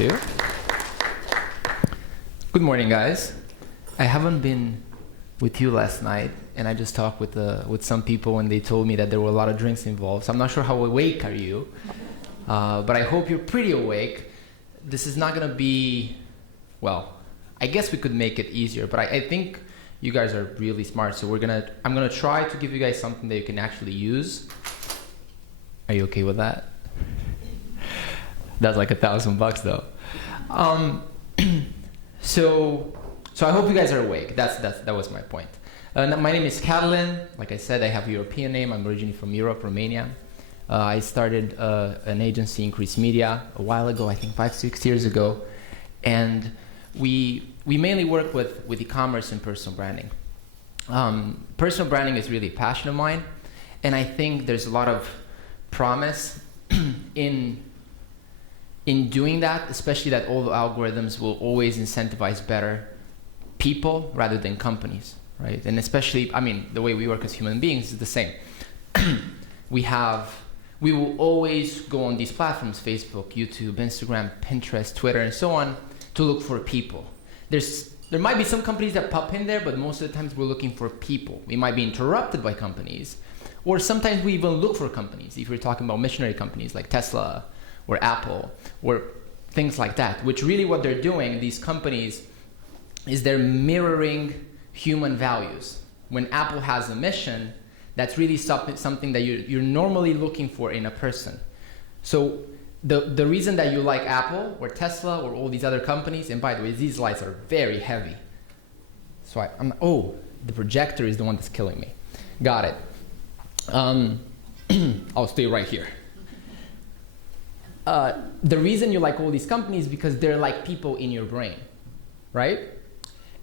you. Good morning, guys. I haven't been with you last night, and I just talked with some people, and they told me that there were a lot of drinks involved. So I'm not sure how awake are you, but I hope you're pretty awake. This is not going to be, well, I guess we could make it easier, but I think you guys are really smart, so I'm gonna try to give you guys something that you can actually use. Are you okay with that? That's like $1,000 though. So I hope you guys are awake. That was my point. My name is Catalin. Like I said, I have a European name. I'm originally from Europe, Romania. I started an agency, Increase Media, a while ago, I think 5-6 years ago, and we mainly work with e-commerce and personal branding. Personal branding is really a passion of mine, and I think there's a lot of promise in doing that, especially that all the algorithms will always incentivize better people rather than companies, right? And especially, I mean, the way we work as human beings is the same. We will always go on these platforms, Facebook, YouTube, Instagram, Pinterest, Twitter, and so on, to look for people. There might be some companies that pop in there, but most of the times we're looking for people. We might be interrupted by companies, or sometimes we even look for companies, if we're talking about missionary companies like Tesla or Apple or things like that, which really what they're doing, these companies, is they're mirroring human values. When Apple has a mission, that's really something that you're normally looking for in a person. So the reason that you like Apple or Tesla or all these other companies, and by the way, these lights are very heavy. So oh, the projector is the one that's killing me. Got it. I'll stay right here. The reason you like all these companies is because they're like people in your brain, right?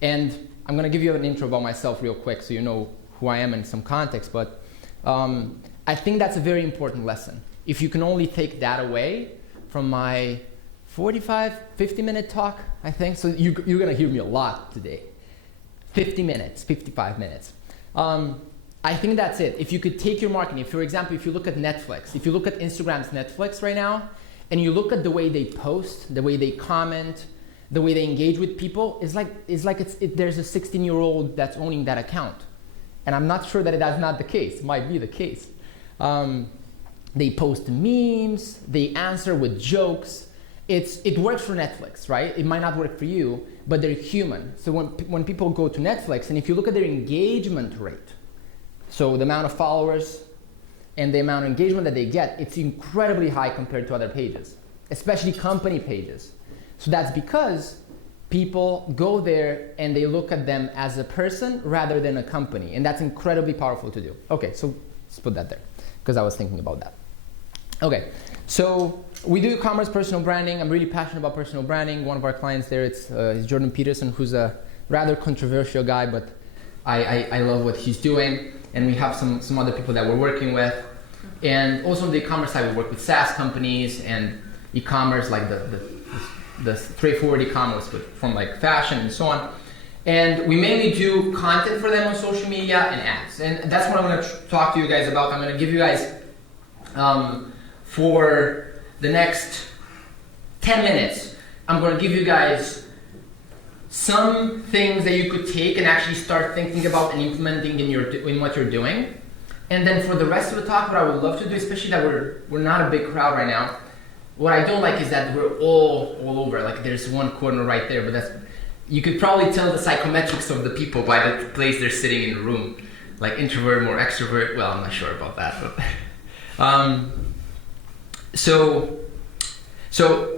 And I'm gonna give you an intro about myself real quick so you know who I am in some context, but I think that's a very important lesson. If you can only take that away from my 50-minute talk, I think, so you're gonna hear me a lot today. 50 minutes, 55 minutes. I think that's it. If you could take your marketing, for example, if you look at Netflix, if you look at Instagram's Netflix right now, and you look at the way they post, the way they comment, the way they engage with people, it's like there's a 16-year-old that's owning that account. And I'm not sure that that's not the case. It might be the case. They post memes, they answer with jokes. It works for Netflix, right? It might not work for you, but they're human. So when people go to Netflix, and if you look at their engagement rate, so the amount of followers and the amount of engagement that they get, it's incredibly high compared to other pages, especially company pages. So that's because people go there and they look at them as a person rather than a company, and that's incredibly powerful to do. Okay, so let's put that there, because I was thinking about that. Okay, so we do e-commerce, personal branding. I'm really passionate about personal branding. One of our clients there, is Jordan Peterson, who's a rather controversial guy, but I love what he's doing. And we have some other people that we're working with. And also on the e-commerce side, we work with SaaS companies and e-commerce, like the straightforward e-commerce from like fashion and so on. And we mainly do content for them on social media and ads. And that's what I'm going to talk to you guys about. I'm going to give you guys, for the next 10 minutes, I'm going to give you guys some things that you could take and actually start thinking about and implementing in what you're doing. And then for the rest of the talk, what I would love to do, especially that we're not a big crowd right now, what I don't like is that we're all over. Like there's one corner right there, but you could probably tell the psychometrics of the people by the place they're sitting in the room. Like introvert, more extrovert. Well, I'm not sure about that, but so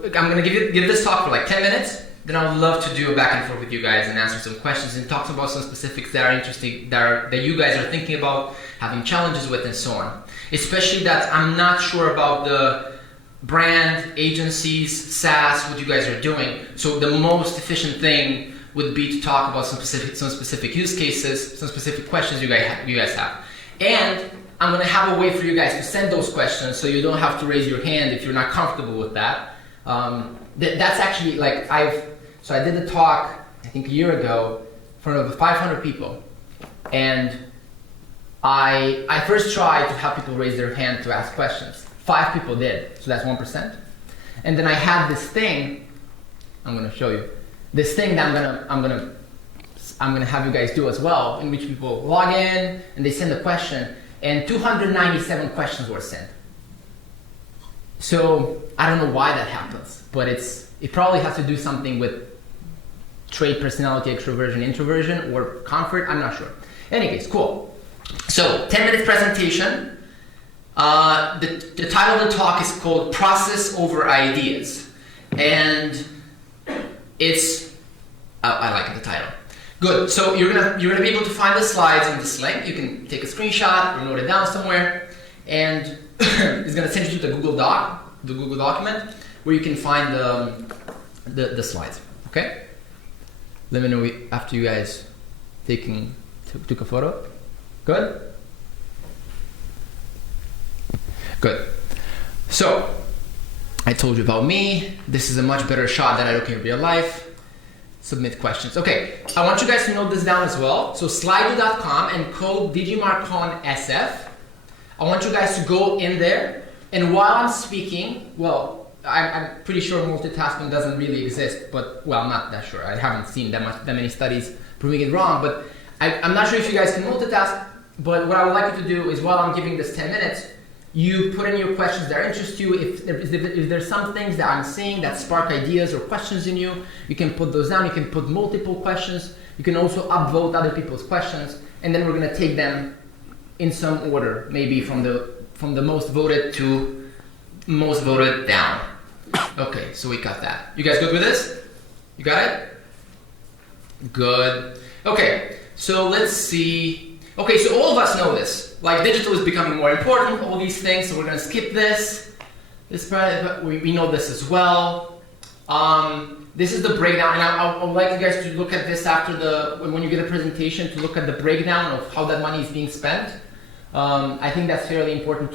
I'm gonna give this talk for like 10 minutes. Then I would love to do a back and forth with you guys and answer some questions and talk about some specifics that are interesting, that you guys are thinking about, having challenges with, and so on. Especially that I'm not sure about the brand, agencies, SaaS, what you guys are doing. So the most efficient thing would be to talk about some specific use cases, some specific questions you guys have. And I'm going to have a way for you guys to send those questions so you don't have to raise your hand if you're not comfortable with that. That's actually like So I did a talk, I think a year ago, in front of 500 people. And I first tried to have people raise their hand to ask questions. 5 people did, so that's 1%. And then I had this thing I'm gonna show you this thing that I'm gonna have you guys do as well, in which people log in and they send a question, and 297 questions were sent. So I don't know why that happens, but it probably has to do something with trait, personality, extroversion, introversion, or comfort. I'm not sure. Anyways, cool. So 10-minute presentation. The title of the talk is called Process Over Ideas. And it's, I like the title. Good, so you're gonna be able to find the slides in this link. You can take a screenshot or note it down somewhere. And it's gonna send you to the Google Doc, the Google document, where you can find the slides, okay? Let me know after you guys took a photo. Good? Good. So, I told you about me. This is a much better shot than I look in real life. Submit questions. Okay, I want you guys to note this down as well. So slido.com and code DigimarConSF. I want you guys to go in there, and while I'm speaking, well, I'm pretty sure multitasking doesn't really exist, but, well, I'm not that sure. I haven't seen that many studies proving it wrong, but I'm not sure if you guys can multitask, but what I would like you to do is, while I'm giving this 10 minutes, you put in your questions that interest you. If there's some things that I'm saying that spark ideas or questions in you, you can put those down. You can put multiple questions. You can also upvote other people's questions, and then we're going to take them in some order, maybe from the most voted to most voted down. Okay, so we got that. You guys good with this? You got it? Good. Okay, so let's see. Okay, so all of us know this. Like, digital is becoming more important, all these things, so we're going to skip this. We know this as well. This is the breakdown, and I would like you guys to look at this when you get a presentation, to look at the breakdown of how that money is being spent. I think that's fairly important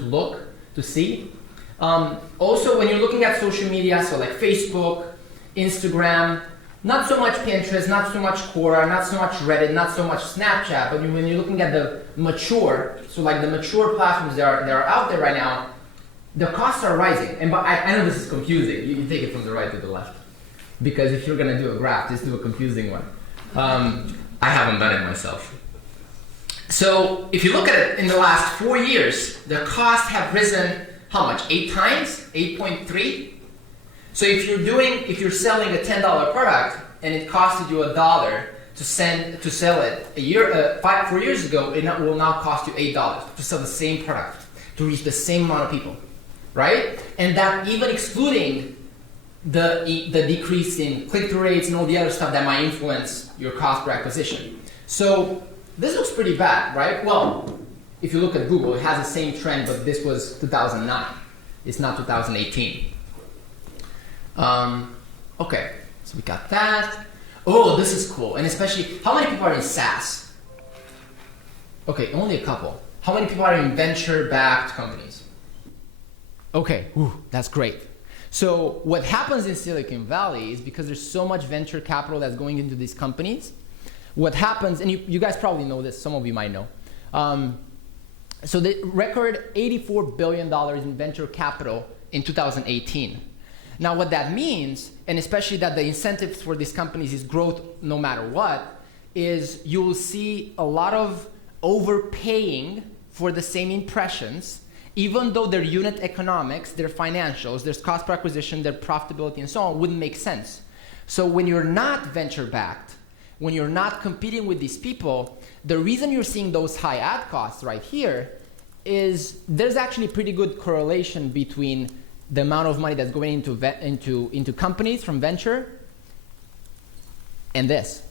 to see. Also, when you're looking at social media, so like Facebook, Instagram, not so much Pinterest, not so much Quora, not so much Reddit, not so much Snapchat, but when you're looking at the mature, so like the mature platforms that are out there right now, the costs are rising. And I know this is confusing. You take it from the right to the left. Because if you're going to do a graph, just do a confusing one. I haven't done it myself. So if you look at it in the last 4 years, the costs have risen, how much? 8 times? 8.3? So if you're selling a $10 product and it costed you $1 to sell it 4 years ago, it will now cost you $8 to sell the same product, to reach the same amount of people, right? And that even excluding the decrease in click-through rates and all the other stuff that might influence your cost per acquisition. So this looks pretty bad, right? Well, if you look at Google, it has the same trend, but this was 2009. It's not 2018. Okay, so we got that. Oh, this is cool. And especially, how many people are in SaaS? Okay, only a couple. How many people are in venture-backed companies? Okay, that's great. So what happens in Silicon Valley is, because there's so much venture capital that's going into these companies, what happens, and you guys probably know this, some of you might know. So the record $84 billion in venture capital in 2018. Now what that means, and especially that the incentives for these companies is growth no matter what, is you will see a lot of overpaying for the same impressions, even though their unit economics, their financials, their cost per acquisition, their profitability and so on wouldn't make sense. So when you're not venture-backed, when you're not competing with these people, the reason you're seeing those high ad costs right here is there's actually pretty good correlation between the amount of money that's going into companies from venture and this,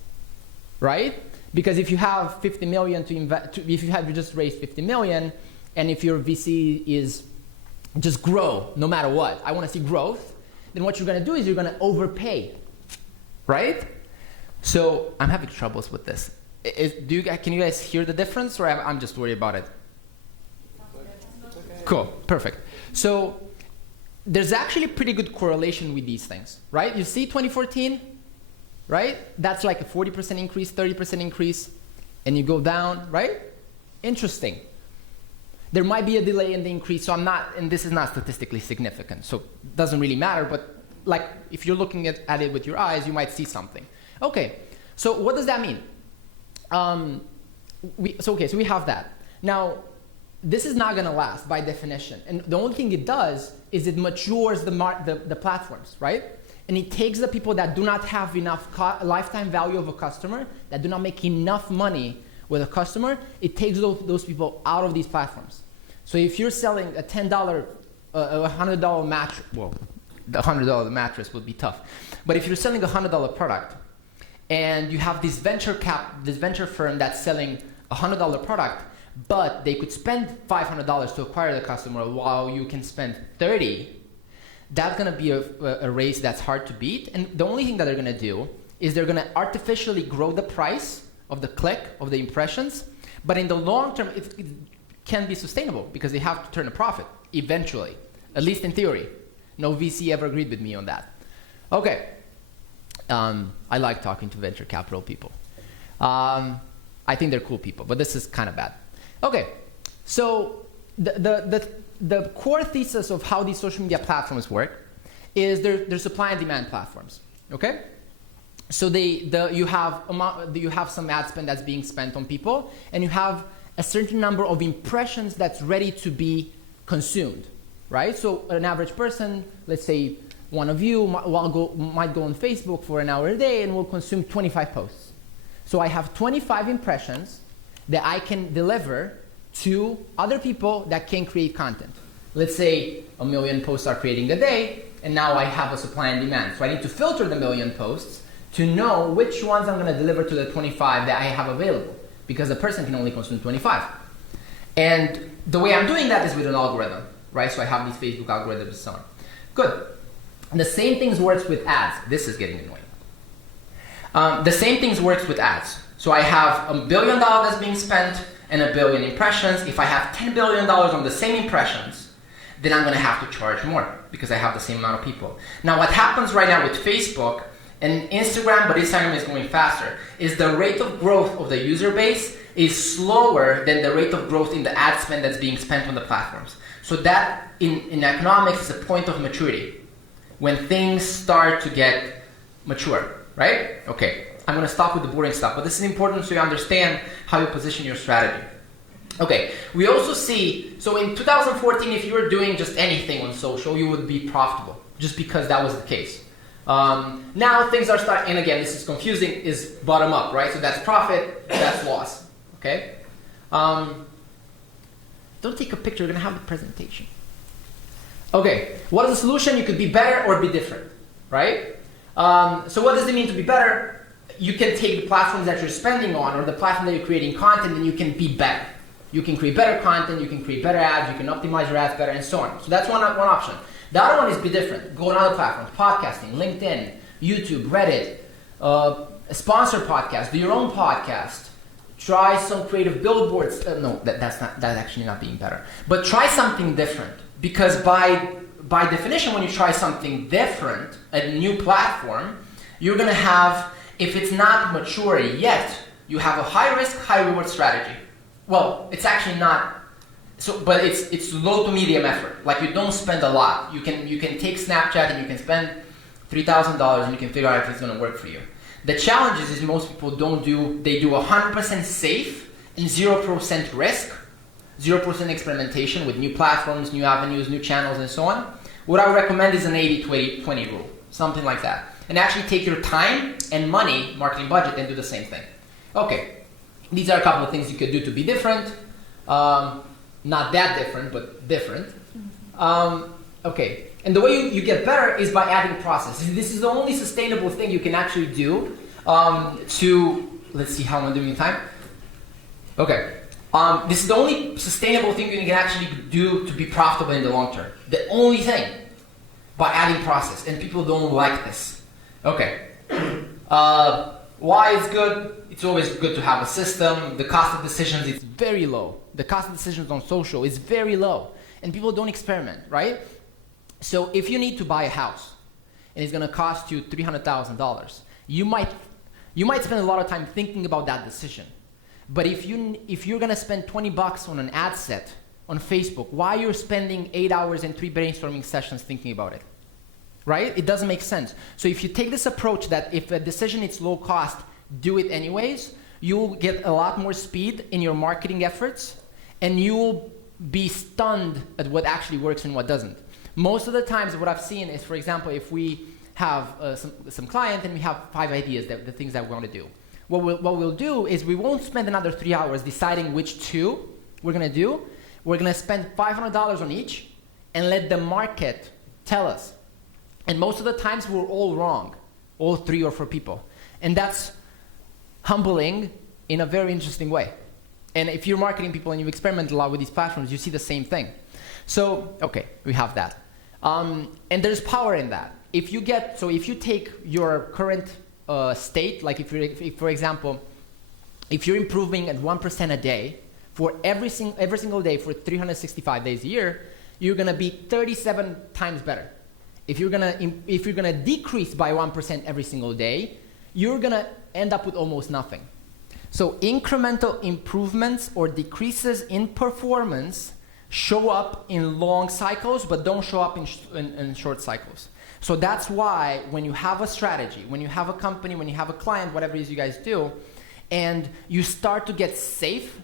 right? Because if you have 50 million to invest, if you just raised 50 million, and if your VC is just grow no matter what, I want to see growth, then what you're going to do is you're going to overpay, right? So I'm having troubles with this. Can you guys hear the difference, or I'm just worried about it? Cool, perfect. So there's actually pretty good correlation with these things, right? You see 2014, right? That's like a 40% increase, 30% increase, and you go down, right? Interesting. There might be a delay in the increase, so and this is not statistically significant, so it doesn't really matter, but like if you're looking at it with your eyes, you might see something. Okay, so what does that mean? So we have that. Now, this is not going to last by definition. And the only thing it does is it matures the platforms, right? And it takes the people that do not have enough lifetime value of a customer, that do not make enough money with a customer, it takes those people out of these platforms. So if you're selling a $10, a $100 mattress, well, the $100 mattress would be tough. But if you're selling a $100 product and you have this venture firm that's selling a $100 product, but they could spend $500 to acquire the customer while you can spend $30, that's going to be a race that's hard to beat. And the only thing that they're going to do is they're going to artificially grow the price of the click, of the impressions. But in the long term, it can be sustainable because they have to turn a profit eventually, at least in theory. No VC ever agreed with me on that. Okay. I like talking to venture capital people. I think they're cool people, but this is kind of bad. Okay, so the core thesis of how these social media platforms work is they're supply and demand platforms. Okay, so you have some ad spend that's being spent on people, and you have a certain number of impressions that's ready to be consumed, right? So an average person, let's say one of you might go on Facebook for an hour a day and will consume 25 posts. So I have 25 impressions that I can deliver to other people that can create content. Let's say 1 million posts are creating a day, and now I have a supply and demand. So I need to filter the 1 million posts to know which ones I'm going to deliver to the 25 that I have available, because a person can only consume 25. And the way I'm doing that is with an algorithm, right? So I have these Facebook algorithms and so on. Good. And the same things works with ads. This is getting annoying. The same things works with ads. So I have $1 billion that's being spent and 1 billion impressions. If I have $10 billion on the same impressions, then I'm going to have to charge more because I have the same amount of people. Now what happens right now with Facebook and Instagram, but Instagram is going faster, is the rate of growth of the user base is slower than the rate of growth in the ad spend that's being spent on the platforms. So that in economics is a point of maturity, when things start to get mature, right? Okay. I'm going to stop with the boring stuff, but this is important so you understand how you position your strategy. Okay, we also see, so in 2014, if you were doing just anything on social, you would be profitable, just because that was the case. Now things are starting, and again, this is confusing, is bottom up, right? So that's profit, that's loss, okay? Don't take a picture, you're going to have the presentation. Okay, what is the solution? You could be better or be different, right? So what does it mean to be better? You can take the platforms that you're spending on or the platform that you're creating content and you can be better. You can create better content, you can create better ads, you can optimize your ads better and so on. So that's one option. The other one is be different. Go on other platforms, podcasting, LinkedIn, YouTube, Reddit, a sponsored podcast, do your own podcast. Try some creative billboards. No, that's actually not being better. But try something different, because by definition, when you try something different, a new platform, you're going to have, if it's not mature yet, you have a high risk, high reward strategy. Well, it's actually not, but it's low to medium effort. Like you don't spend a lot. You can take Snapchat and you can spend $3,000 and you can figure out if it's going to work for you. The challenge is most people they do 100% safe and 0% risk, 0% experimentation with new platforms, new avenues, new channels, and so on. What I would recommend is an 80-20 rule, something like that. And actually take your time and money, marketing budget, and do the same thing. Okay, these are a couple of things you could do to be different. Not that different, but different. Okay, and the way you get better is by adding process. This is the only sustainable thing you can actually do let's see how am I doing in time? Okay, this is the only sustainable thing you can actually do to be profitable in the long term. The only thing, by adding process, and people don't like this. Okay, why it's good? It's always good to have a system. The cost of decisions is very low. The cost of decisions on social is very low, and people don't experiment, right? So if you need to buy a house, and it's going to cost you $300,000, you might spend a lot of time thinking about that decision. But if you're going to spend $20 on an ad set on Facebook, why you're spending 8 hours and 3 brainstorming sessions thinking about it? right? It doesn't make sense. So if you take this approach that if a decision is low cost, do it anyways, you'll get a lot more speed in your marketing efforts, and you'll be stunned at what actually works and what doesn't. Most of the times what I've seen is, for example, if we have some client and we have 5 ideas, the things that we want to do. What we'll do is we won't spend another 3 hours deciding which 2 we're going to do. We're going to spend $500 on each and let the market tell us. And most of the times we're all wrong, all 3 or 4 people. And that's humbling in a very interesting way. And if you're marketing people and you experiment a lot with these platforms, you see the same thing. So, okay, we have that. And there's power in that. If you take your current state, like if for example, if you're improving at 1% a day for every single day for 365 days a year, you're gonna be 37 times better. If you're gonna decrease by 1% every single day, you're gonna end up with almost nothing. So incremental improvements or decreases in performance show up in long cycles, but don't show up in short cycles. So that's why when you have a strategy, when you have a company, when you have a client, whatever it is you guys do, and you start to get safe,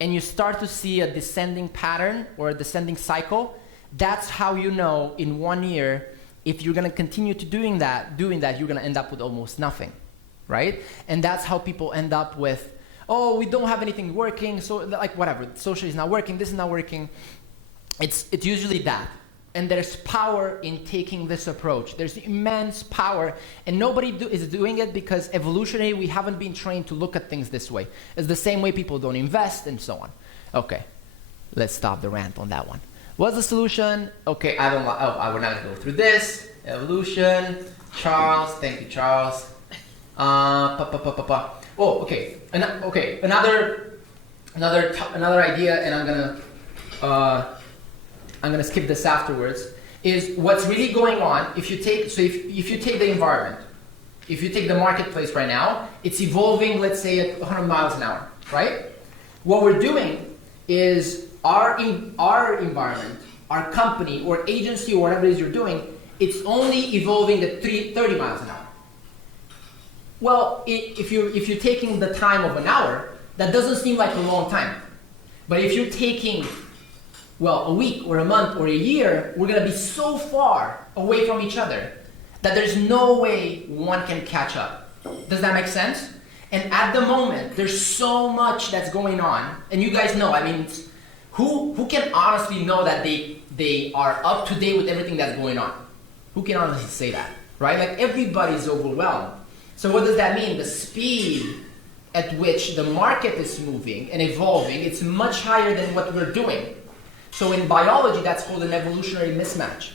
and you start to see a descending pattern or a descending cycle, that's how you know in 1 year, if you're gonna continue to doing that, you're gonna end up with almost nothing, right? And that's how people end up with, oh, we don't have anything working, so like whatever, social is not working, this is not working. It's usually that. And there's power in taking this approach. There's immense power, and nobody is doing it because evolutionarily we haven't been trained to look at things this way. It's the same way people don't invest and so on. Okay, let's stop the rant on that one. What's the solution? Okay, we're not gonna go through this. Evolution, Charles, thank you, Charles. Oh, okay, another idea, and I'm gonna skip this afterwards, is what's really going on. If you take the environment, if you take the marketplace right now, it's evolving, let's say at 100 miles an hour, right? What we're doing is our environment, our company or agency or whatever it is you're doing, it's only evolving at 30 miles an hour. Well, if you're taking the time of an hour, that doesn't seem like a long time. But if you're taking, well, a week or a month or a year, we're going to be so far away from each other that there's no way one can catch up. Does that make sense? And at the moment, there's so much that's going on. And you guys know, I mean, who can honestly know that they are up to date with everything that's going on? Who can honestly say that, right? Like everybody's overwhelmed. So what does that mean? The speed at which the market is moving and evolving, it's much higher than what we're doing. So in biology, that's called an evolutionary mismatch.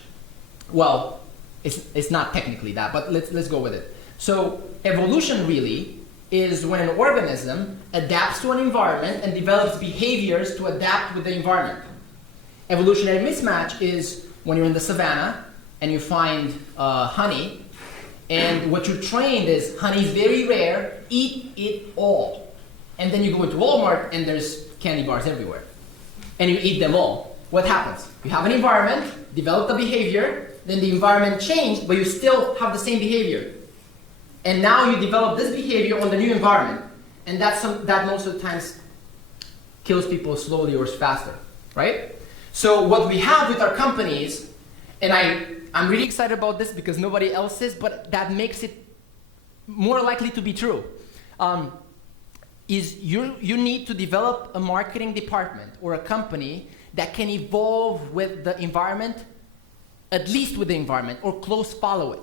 Well, it's not technically that, but let's go with it. So evolution really is when an organism adapts to an environment and develops behaviors to adapt with the environment. Evolutionary mismatch is when you're in the savannah and you find honey, and what you're trained is honey is very rare, eat it all. And then you go into Walmart and there's candy bars everywhere. And you eat them all. What happens? You have an environment, develop the behavior, then the environment changed, but you still have the same behavior. And now you develop this behavior on the new environment. And that most of the times kills people slowly or faster, right? So what we have with our companies, and I'm really excited about this because nobody else is, but that makes it more likely to be true, is you need to develop a marketing department or a company that can evolve with the environment, at least with the environment, or close follow it.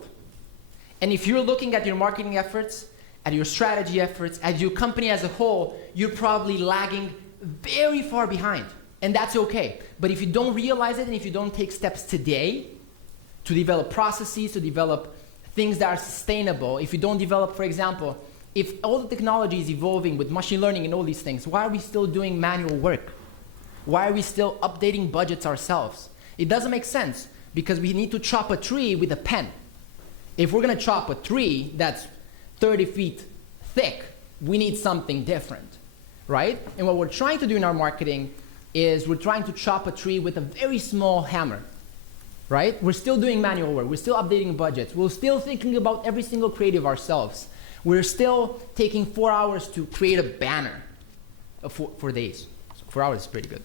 And if you're looking at your marketing efforts, at your strategy efforts, at your company as a whole, you're probably lagging very far behind. And that's okay. But if you don't realize it and if you don't take steps today to develop processes, to develop things that are sustainable, if you don't develop, for example, if all the technology is evolving with machine learning and all these things, why are we still doing manual work? Why are we still updating budgets ourselves? It doesn't make sense because we need to chop a tree with a pen. If we're going to chop a tree that's 30 feet thick, we need something different, right? And what we're trying to do in our marketing is we're trying to chop a tree with a very small hammer. right? We're still doing manual work. We're still updating budgets. We're still thinking about every single creative ourselves. We're still taking 4 hours to create a banner for days. So 4 hours is pretty good.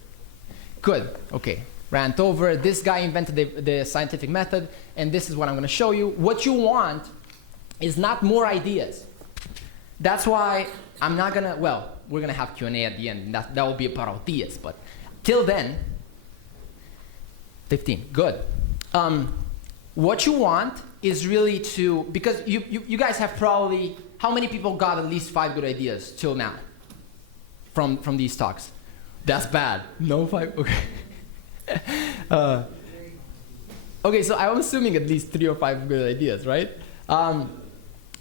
Good, okay. Rant over. This guy invented the scientific method, and this is what I'm going to show you. What you want is not more ideas. That's why I'm not going to, well, we're going to have Q&A at the end. That will be about ideas, but till then, 15, good. What you want is really to, because you guys have probably, how many people got at least 5 good ideas till now from these talks? That's bad. No 5, okay. Okay, so I'm assuming at least 3 or 5 good ideas, right?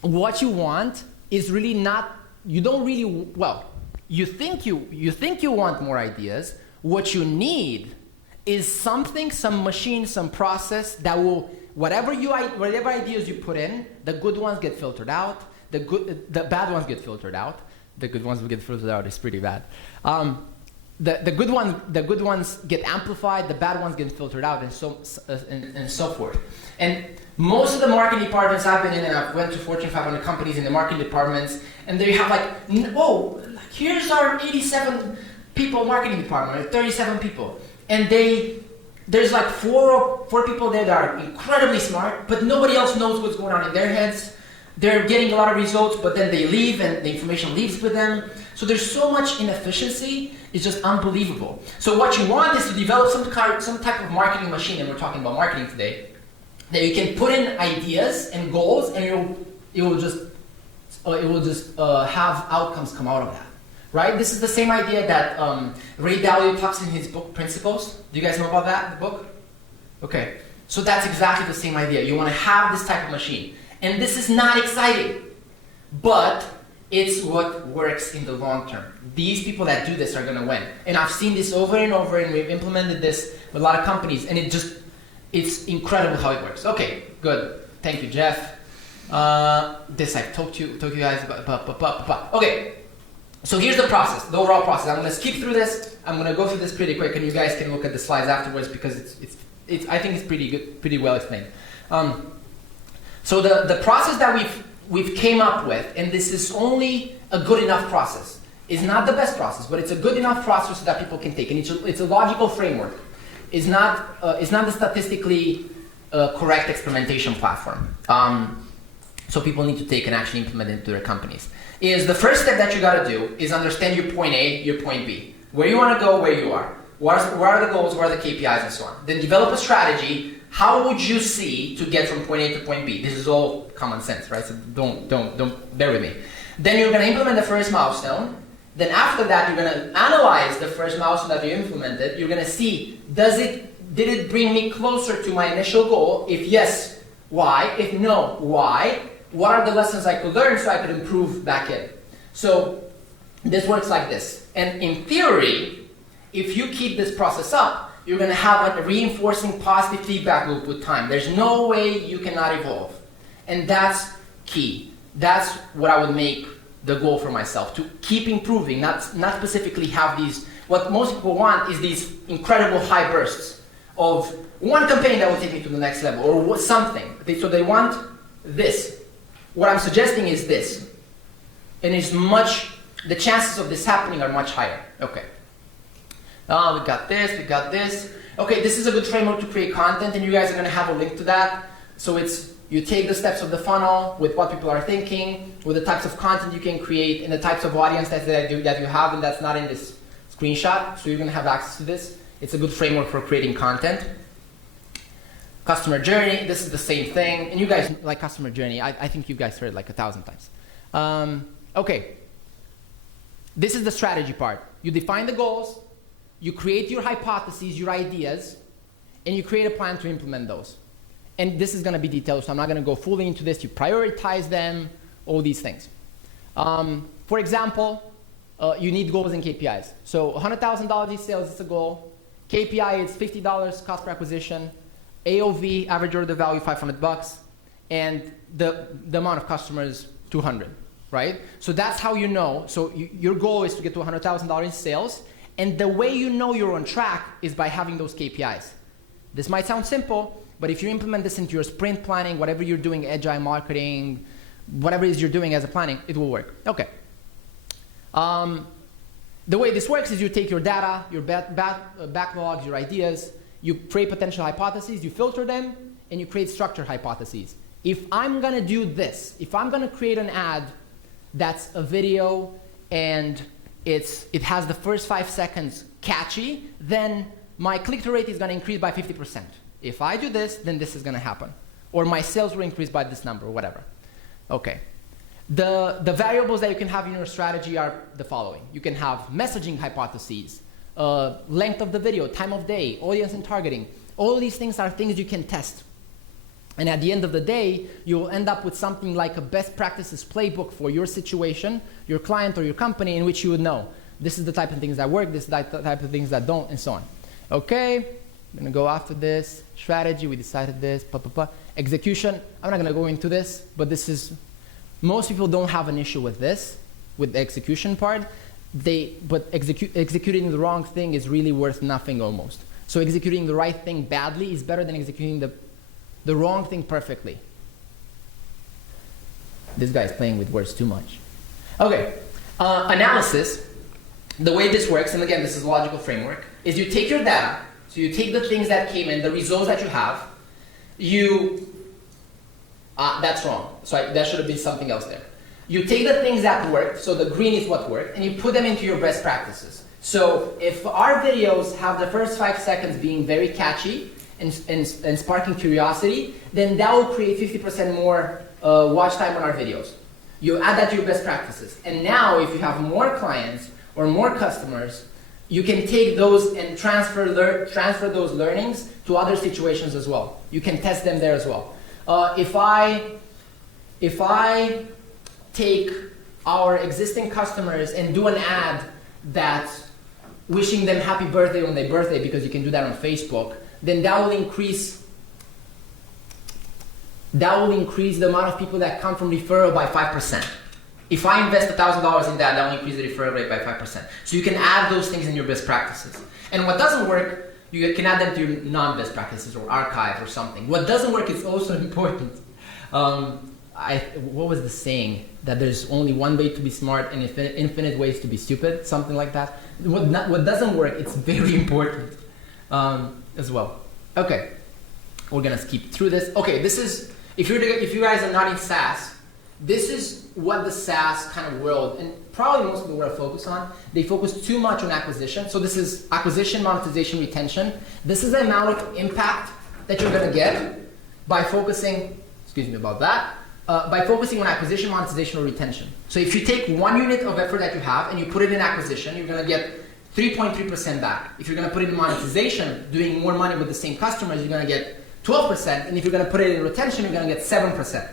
What you want is really not, you don't really, well, you think you want more ideas. What you need is something, some machine, some process that will, whatever ideas you put in, the good ones get filtered out, the bad ones get filtered out. The good ones will get filtered out is pretty bad. The good ones get amplified, the bad ones get filtered out, and so forth. And most of the marketing departments I've been in, and I've went to Fortune 500 companies in the marketing departments, and they have here's our 87 people marketing department, or 37 people, and there's like four people there that are incredibly smart, but nobody else knows what's going on in their heads. They're getting a lot of results, but then they leave, and the information leaves with them. So there's so much inefficiency, it's just unbelievable. So what you want is to develop some type of marketing machine, and we're talking about marketing today, that you can put in ideas and goals, and it will just have outcomes come out of that, right? This is the same idea that Ray Dalio talks in his book Principles. Do you guys know about that, the book? Okay, so that's exactly the same idea. You want to have this type of machine, and this is not exciting, but it's what works in the long term. These people that do this are going to win. And I've seen this over and over, and we've implemented this with a lot of companies, and it's incredible how it works. Okay, good. Thank you, Jeff. This I've talked to you guys about. Okay, so here's the process, the overall process. I'm going to skip through this. I'm going to go through this pretty quick, and you guys can look at the slides afterwards because I think it's pretty good, pretty well explained. So the process that we've came up with, and this is only a good enough process. It's not the best process, but it's a good enough process that people can take, and it's a logical framework. It's not the statistically correct experimentation platform. So people need to take and actually implement it into their companies. Is the first step that you got to do is understand your point A, your point B, where you want to go, where you are, where are the goals, where are the KPIs, and so on. Then develop a strategy. How would you see to get from point A to point B? This is all common sense, right? So don't bear with me. Then you're going to implement the first milestone. Then after that, you're going to analyze the first milestone that you implemented. You're going to see, did it bring me closer to my initial goal? If yes, why? If no, why? What are the lessons I could learn so I could improve back in? So this works like this. And in theory, if you keep this process up, you're going to have a reinforcing positive feedback loop with time. There's no way you cannot evolve. And that's key. That's what I would make the goal for myself, to keep improving, not specifically have these, what most people want is these incredible high bursts of one campaign that will take me to the next level, or something. So they want this. What I'm suggesting is this. And the chances of this happening are much higher. Okay. We got this. Okay, this is a good framework to create content, and you guys are going to have a link to that. So you take the steps of the funnel with what people are thinking, with the types of content you can create, and the types of audience that you have, and that's not in this screenshot. So you're going to have access to this. It's a good framework for creating content. Customer journey, this is the same thing. And you guys like customer journey. I think you guys heard it like 1,000 times. Okay. This is the strategy part. You define the goals. You create your hypotheses, your ideas, and you create a plan to implement those. And this is going to be detailed, so I'm not going to go fully into this. You prioritize them, all these things. For example, you need goals and KPIs. So $100,000 in sales is a goal. KPI is $50 cost per acquisition. AOV, average order value, $500. And the amount of customers, 200, right? So that's how you know. So your goal is to get to $100,000 in sales. And the way you know you're on track is by having those KPIs. This might sound simple, But if you implement this into your sprint planning, whatever you're doing, agile marketing, whatever it is you're doing as a planning, it will work. Okay. The way this works is you take your data, your backlogs, your ideas, you create potential hypotheses, you filter them, and you create structured hypotheses. If I'm going to do this, if I'm going to create an ad that's a video and it has the first 5 seconds catchy, then my click-through rate is going to increase by 50%. If I do this, then this is going to happen. Or my sales will increase by this number, or whatever. Okay. The variables that you can have in your strategy are the following. You can have messaging hypotheses, length of the video, time of day, audience and targeting. All of these things are things you can test. And at the end of the day, you'll end up with something like a best practices playbook for your situation, your client or your company, in which you would know this is the type of things that work, this is the type of things that don't, and so on. Okay, I'm going to go after this. Strategy, we decided this. Execution, I'm not going to go into this, but this is, most people don't have an issue with this, with the execution part. But executing the wrong thing is really worth nothing almost. So executing the right thing badly is better than executing the wrong thing perfectly. This guy's playing with words too much. Okay, analysis. The way this works, and again, this is a logical framework, is you take your data, so you take the things that came in, the results that you have, that's wrong. So that should have been something else there. You take the things that worked, so the green is what worked, and you put them into your best practices. So if our videos have the first 5 seconds being very catchy and sparking curiosity, then that will create 50% more watch time on our videos. You add that to your best practices. And now if you have more clients or more customers, you can take those and transfer those learnings to other situations as well. You can test them there as well. If I take our existing customers and do an ad that's wishing them happy birthday on their birthday, because you can do that on Facebook, then that will increase the amount of people that come from referral by 5%. If I invest $1,000 in that will increase the referral rate by 5%. So you can add those things in your best practices. And what doesn't work, you can add them to your non-best practices or archive or something. What doesn't work is also important. What was the saying? That there's only one way to be smart and infinite ways to be stupid, something like that. What doesn't work, it's very important as well. Okay, we're gonna skip through this. Okay, this is, if you guys are not in SaaS, this is what the SaaS kind of world, and probably most of the world focus on. They focus too much on acquisition. So this is acquisition, monetization, retention. This is the amount of impact that you're gonna get by focusing, excuse me about that, by focusing on acquisition, monetization, or retention. So if you take 1 unit of effort that you have and you put it in acquisition, you're gonna get 3.3% back. If you're gonna put it in monetization, doing more money with the same customers, you're gonna get 12%, and if you're gonna put it in retention, you're gonna get 7%.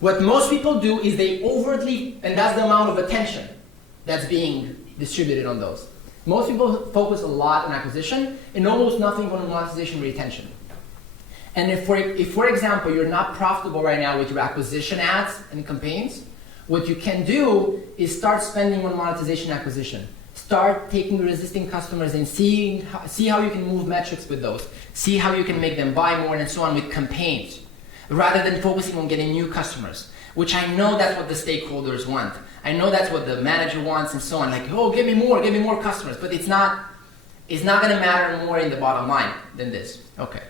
What most people do is they overtly, and that's the amount of attention that's being distributed on those. Most people focus a lot on acquisition and almost nothing on monetization and retention. And if for example, you're not profitable right now with your acquisition ads and campaigns, what you can do is start spending on monetization acquisition. Start taking your existing customers and see how you can move metrics with those. See how you can make them buy more and so on with campaigns, rather than focusing on getting new customers, which I know that's what the stakeholders want. I know that's what the manager wants and so on. Like, oh, give me more customers. But it's not gonna matter more in the bottom line than this. Okay.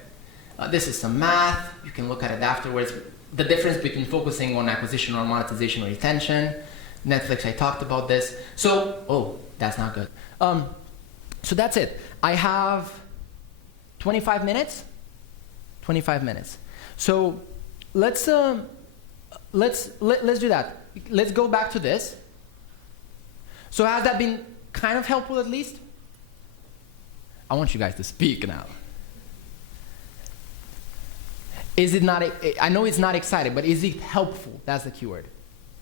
This is some math. You can look at it afterwards. The difference between focusing on acquisition or monetization or retention. Netflix, I talked about this. So, oh, that's not good. So that's it. I have 25 minutes. 25 minutes. So let's do that. Let's go back to this. So has that been kind of helpful at least? I want you guys to speak now. Is it not, I know it's not exciting, but is it helpful? That's the keyword.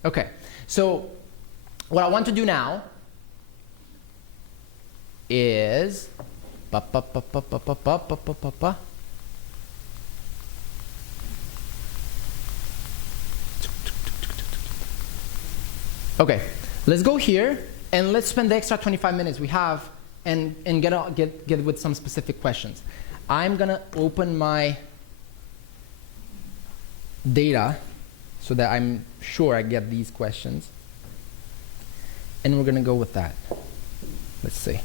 Okay, so what I want to do now is, okay, let's go here and let's spend the extra 25 minutes we have and get with some specific questions. I'm gonna open my data so that I'm sure I get these questions. And we're going to go with that. Let's see.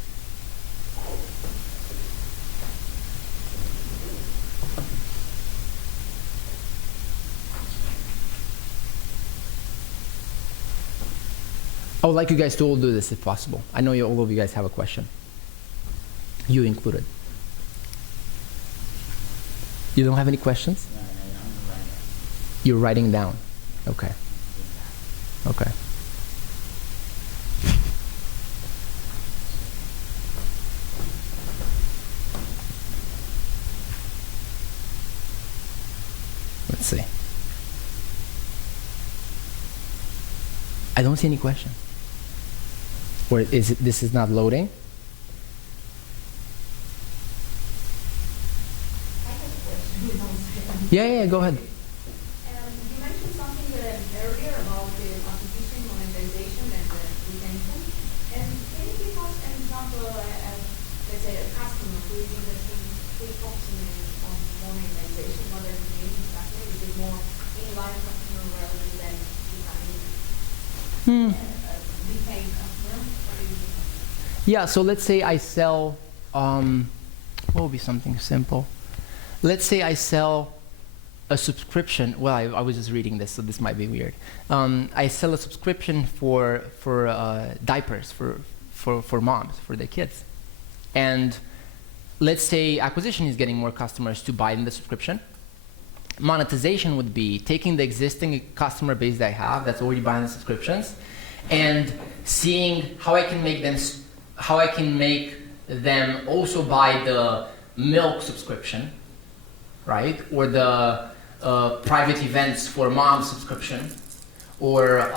I would like you guys to all do this if possible. I know all of you guys have a question. You included. You don't have any questions? No, I'm writing. You're writing down. Okay. Okay. Let's see. I don't see any question. Or is it, this is not loading? Yeah, go ahead. You mentioned something earlier about the acquisition, monetization, and retention. And can you give us an example, let's say, a customer who is investing, who is focusing on monetization rather than engaging customer? Is it more inline customer rather than becoming retained customer? What do you mean? Yeah, so let's say I sell, what would be something simple? Let's say I sell a subscription. Well, I was just reading this, so this might be weird. I sell a subscription for diapers for moms, for their kids. And let's say acquisition is getting more customers to buy in the subscription. Monetization would be taking the existing customer base that I have that's already buying the subscriptions and seeing how I can make them also buy the milk subscription, right? Or the private events for mom subscription, or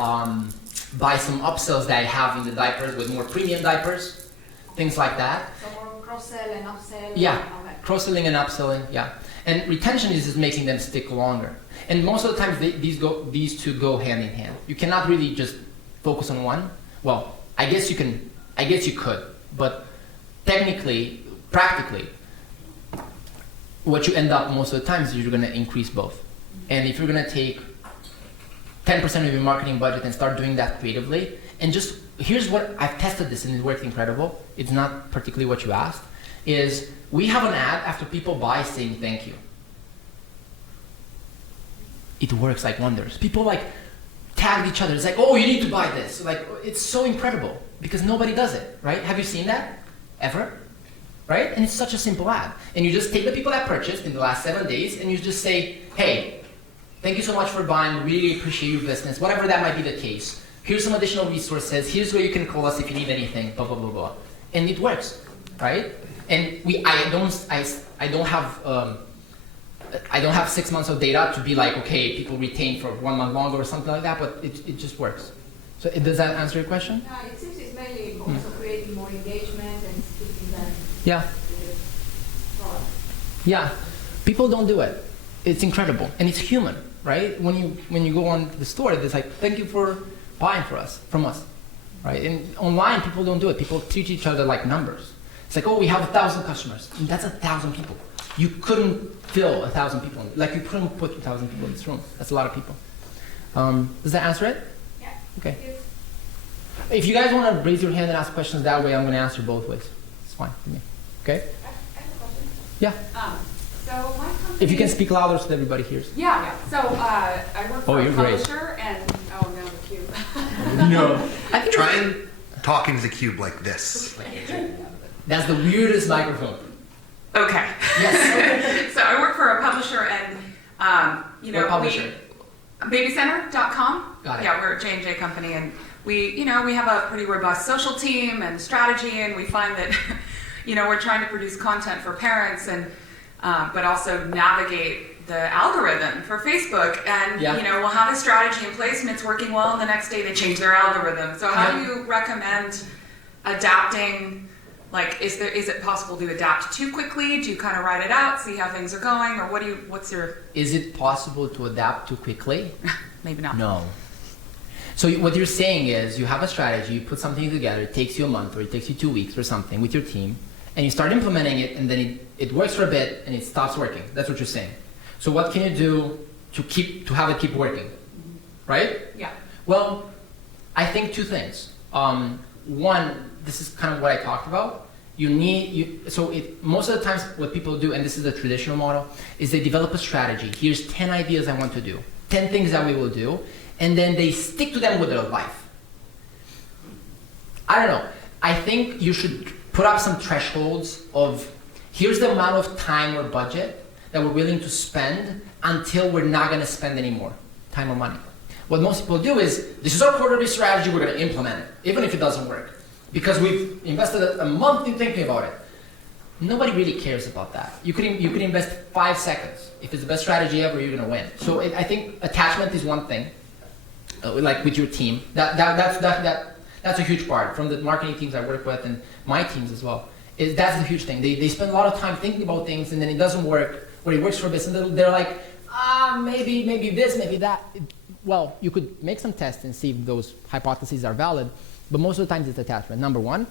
buy some upsells that I have in the diapers with more premium diapers, things like that. So more cross-sell and upsell? Yeah, Okay. cross-selling and upselling, yeah. And retention is just making them stick longer. And most of the time, these two go hand in hand. You cannot really just focus on one. Well, I guess you could, but technically, practically, what you end up most of the time is you're going to increase both. And if you're going to take 10% of your marketing budget and start doing that creatively, and just, here's what, I've tested this and it worked incredible. It's not particularly what you asked, is we have an ad after people buy saying thank you. It works like wonders. People like tagged each other. It's like, oh, you need to buy this. Like, it's so incredible because nobody does it, right? Have you seen that ever? Right? And it's such a simple ad. And you just take the people that purchased in the last 7 days and you just say, hey, thank you so much for buying, really appreciate your business, whatever that might be the case. Here's some additional resources, here's where you can call us if you need anything, blah, blah, blah, blah. And it works, right? And I don't have 6 months of data to be like, okay, people retain for 1 month longer or something like that, but it just works. So does that answer your question? Yeah, it seems it's mainly also creating more engagement and keeping them. Yeah. Yeah. People don't do it. It's incredible. And it's human, right? When you go on the store, it's like, thank you for buying from us. Right? And online, people don't do it. People treat each other like numbers. It's like, oh, we have 1,000 customers. And that's 1,000 people. You couldn't fill 1,000 people. Like you couldn't put 1,000 people in this room. That's a lot of people. Does that answer it? Yeah. Okay. If you guys want to raise your hand and ask questions that way, I'm going to answer both ways. It's fine for me. Okay? I have a question. Yeah. So my company. If you can speak louder so that everybody hears. Yeah. So I work for a you're great. publisher, and oh no, the cube. No. I think Try and talk into the cube like this. that's the weirdest microphone. Okay. Yes. So I work for a publisher, and What publisher? Babycenter.com. Got it. Yeah, we're a J&J company, and we have a pretty robust social team and strategy, and we find that we're trying to produce content for parents and but also navigate the algorithm for Facebook, and we'll have a strategy in place and it's working well, and the next day they change their algorithm. So how do you recommend adapting? Like, is it possible to adapt too quickly? Do you kind of write it out, see how things are going, or what's your? Is it possible to adapt too quickly? Maybe not. No. So what you're saying is you have a strategy, you put something together, it takes you a month or it takes you 2 weeks or something with your team, and you start implementing it, and then it works for a bit and it stops working. That's what you're saying. So what can you do to have it keep working, right? Yeah. Well, I think two things. One, this is kind of what I talked about. Most of the times what people do, and this is the traditional model, is they develop a strategy. Here's 10 ideas I want to do, 10 things that we will do, and then they stick to them with their life. I don't know. I think you should put up some thresholds of, here's the amount of time or budget that we're willing to spend until we're not going to spend any more time or money. What most people do is, this is our quarterly strategy, we're going to implement it, even if it doesn't work. Because we've invested a month in thinking about it. Nobody really cares about that. You could invest 5 seconds. If it's the best strategy ever, you're going to win. So I think attachment is one thing, like with your team. That's a huge part. From the marketing teams I work with and my teams as well. That's the huge thing. They spend a lot of time thinking about things, and then it doesn't work, or it works for this, and they're like, maybe this, maybe that. Well, you could make some tests and see if those hypotheses are valid. But most of the times it's attachment, number one.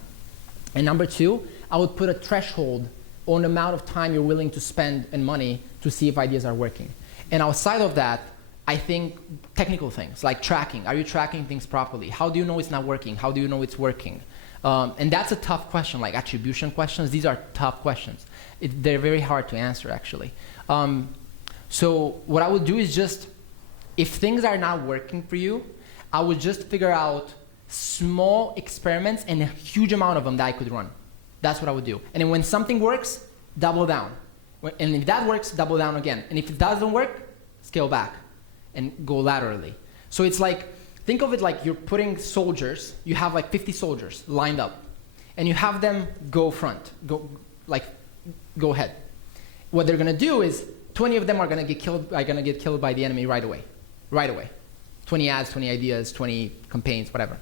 And number two, I would put a threshold on the amount of time you're willing to spend and money to see if ideas are working. And outside of that, I think technical things like tracking. Are you tracking things properly? How do you know it's not working? How do you know it's working? And that's a tough question, like attribution questions. These are tough questions. They're very hard to answer, actually. So what I would do is just, if things are not working for you, I would just figure out small experiments and a huge amount of them that I could run. That's what I would do. And then when something works, double down. And if that works, double down again. And if it doesn't work, scale back and go laterally. So it's like, think of it like you're putting soldiers, you have like 50 soldiers lined up, and you have them go front, go ahead. What they're gonna do is 20 of them are gonna get killed by the enemy right away. 20 ads, 20 ideas, 20 campaigns, whatever.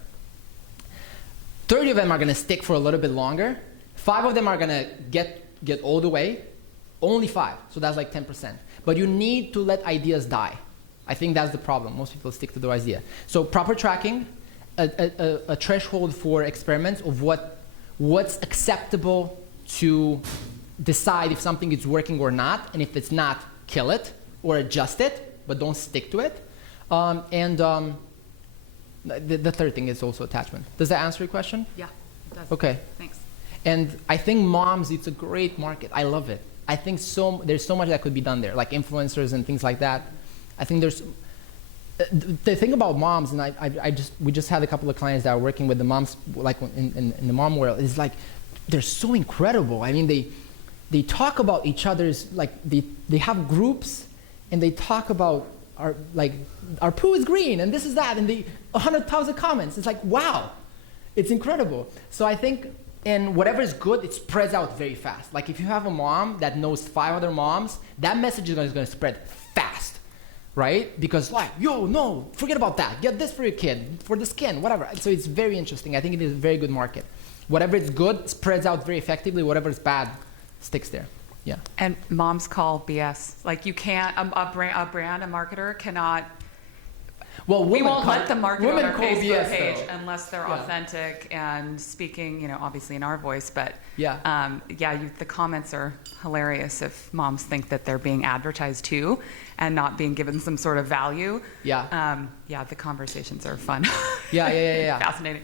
30 of them are going to stick for a little bit longer. 5 of them are going to get all the way. Only 5, so that's like 10%. But you need to let ideas die. I think that's the problem. Most people stick to the idea. So proper tracking, a threshold for experiments of what's acceptable to decide if something is working or not, and if it's not, kill it or adjust it, but don't stick to it. The third thing is also attachment. Does that answer your question? Yeah, it does. Okay. Thanks. And I think moms, it's a great market. I love it. I think there's so much that could be done there, like influencers and things like that. I think there's the thing about moms, and we just had a couple of clients that are working with the moms, like in the mom world, is like they're so incredible. I mean, they talk about each other's, like they have groups, and they talk about our poo is green and this is that, and 100,000 comments. It's like, wow, it's incredible. So I think, and whatever is good, it spreads out very fast. Like if you have a mom that knows 5 other moms, that message is going to spread fast, right? Because like, yo, no, forget about that. Get this for your kid, for the skin, whatever. So it's very interesting. I think it is a very good market. Whatever is good spreads out very effectively. Whatever is bad sticks there. Yeah. And moms call BS. Like you can't, a marketer cannot. Well, we won't let them market on our Facebook BS, page though, unless they're authentic and speaking, obviously in our voice. But yeah, the comments are hilarious if moms think that they're being advertised to and not being given some sort of value. Yeah. The conversations are fun. Yeah. Fascinating.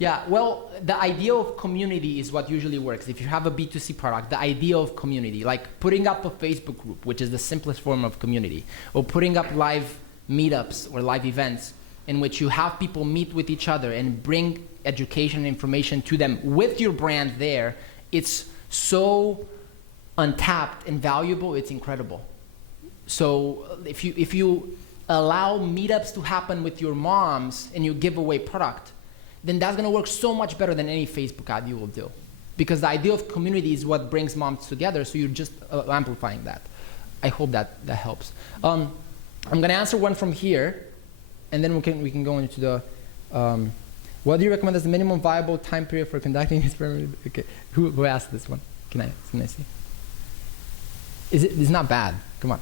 Yeah, well, the idea of community is what usually works. If you have a B2C product, the idea of community, like putting up a Facebook group, which is the simplest form of community, or putting up live meetups or live events in which you have people meet with each other and bring education and information to them with your brand there, it's so untapped and valuable, it's incredible. So if you allow meetups to happen with your moms and you give away product, then that's going to work so much better than any Facebook ad you will do. Because the idea of community is what brings moms together, so you're just amplifying that. I hope that helps. I'm going to answer one from here, and then we can go into the, what do you recommend as the minimum viable time period for conducting experiment? Okay, who asked this one? Can I see? It's not bad, come on.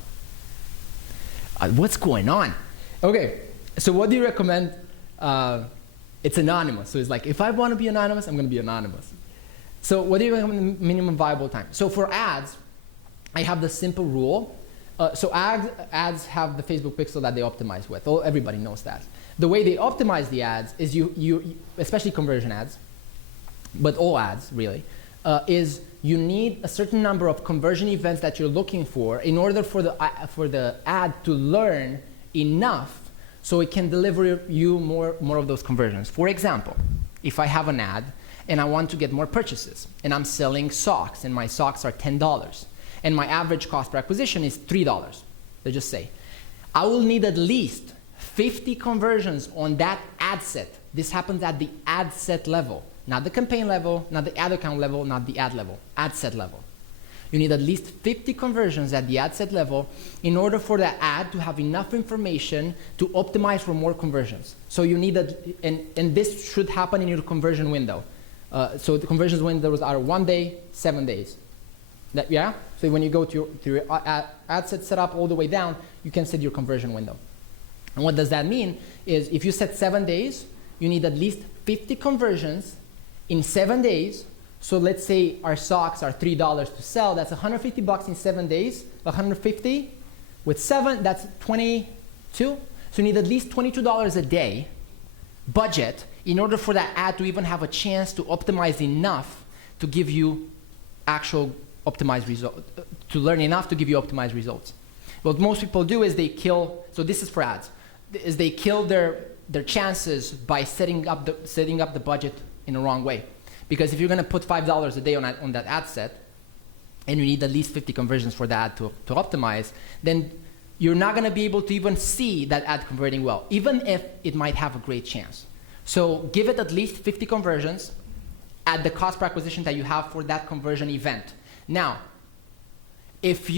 What's going on? Okay, so what do you recommend? It's anonymous, so it's like, if I want to be anonymous, I'm going to be anonymous. So what do you recommend the minimum viable time? So for ads, I have the simple rule. So ads have the Facebook pixel that they optimize with. Everybody knows that. The way they optimize the ads is you especially conversion ads, but all ads really, is you need a certain number of conversion events that you're looking for in order for the ad to learn enough so it can deliver you more of those conversions. For example, if I have an ad and I want to get more purchases and I'm selling socks and my socks are $10 and my average cost per acquisition is $3, let's just say, I will need at least 50 conversions on that ad set. This happens at the ad set level, not the campaign level, not the ad account level, not the ad level, ad set level. You need at least 50 conversions at the ad set level in order for that ad to have enough information to optimize for more conversions. So you need and this should happen in your conversion window. So the conversions windows are 1 day, 7 days. Yeah? So when you go to your ad set setup all the way down, you can set your conversion window. And what does that mean is if you set 7 days, you need at least 50 conversions in 7 days. So let's say our socks are $3 to sell. That's $150 in 7 days. 150 with 7, that's 22. So you need at least $22 a day budget in order for that ad to even have a chance to optimize enough to give you actual optimized results, to learn enough to give you optimized results. What most people do is they kill, so this is for ads, is they kill their chances by setting up the budget in the wrong way. Because if you're going to put $5 a day on that ad set, and you need at least 50 conversions for that to optimize, then you're not going to be able to even see that ad converting well, even if it might have a great chance. So give it at least 50 conversions at the cost per acquisition that you have for that conversion event. Now, if